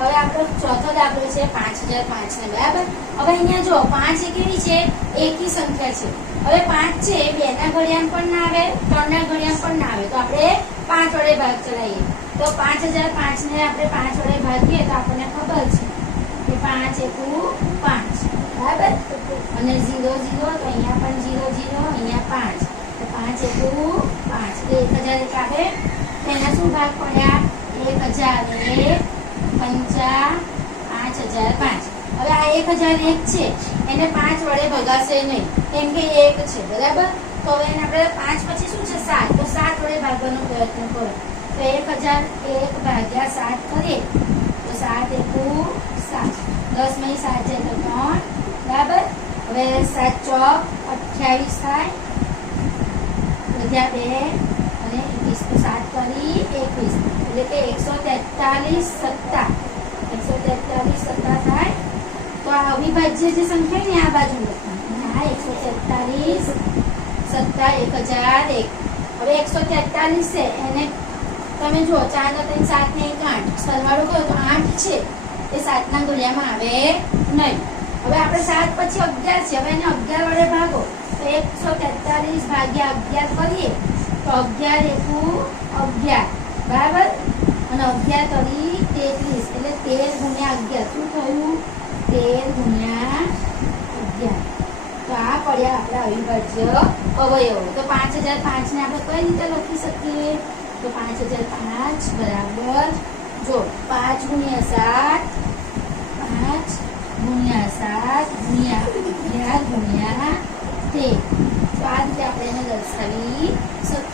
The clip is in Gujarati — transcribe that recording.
હવે આપણો ચોથો દાખલો છે 5005 ને બરાબર. હવે અહીંયા જો 5 એ કેવી છે? એકી સંખ્યા છે. હવે 5 છે એ 2 ના ઘડિયામાં પણ ના આવે, 3 ના ઘડિયામાં પણ ના આવે, તો આપણે 5 વડે ભાગ ચલાવીએ. તો 5005 ને આપણે 5 વડે ભાગીએ તો આપણને ખબર છે કે 5 એકુ 5 બરાબર. અને 0 0 તો અહીંયા પણ 0 0, અહીંયા 5 તો 5 એકુ 5 એટલે 1001 આવે. એના શું ભાગ પડ્યા? 1001 50 5005. હવે આ 1001 છે એને 5 વડે ભગાશે નહીં કેમ કે 1 છે બરાબર. તો હવે એને આપણે 5 પછી શું છે? 7, તો 7 વડે ભાગવાનો પ્રયત્ન કરો. તો 1001 ભાગ્યા 7 કરીએ તો 7 એકુ 7, 10 માં 7 જાય તો 3 બરાબર. હવે 7 ચોક 28 થાય, વધ્યા 2 અને 21 તો 7 કરી 21 એટલે કે 143 સત્તા 143 સત્તા થાય. તો આ અવિભાજ્ય જે સંખ્યા ને આ બાજુ લખવાનું, આ 143 સત્તા 1001. હવે 143 છે એને તમે જો 4 ને 3 7 ને 1 8 સરવાળો કરો તો 8 છે એ 7 ના ઘડિયામાં આવે નહીં. હવે આપણે 7 પછી 11 છે, હવે એને 11 વડે ભાગો તો 143 ભાગ્યા 11 કરીએ તો 11 એકુ 11 બરાબર. અને 11 કરી 33 એટલે 13 ગુણ્યા 11 શું થયું? 13 ગુણ્યા 11. તો આ પડ્યા આપણા અવિભાજ્ય અવયવો. તો 5005 ને આપણે કઈ રીતે લખી શકીએ? તો 5005 બરાબર જો 5 ગુણ્યા 7, 5 ગુણ્યા 7 ગુણ્યા 11 ગુણ્યા 13. તો આ રીતે આપણે એને દર્શાવી શકીએ.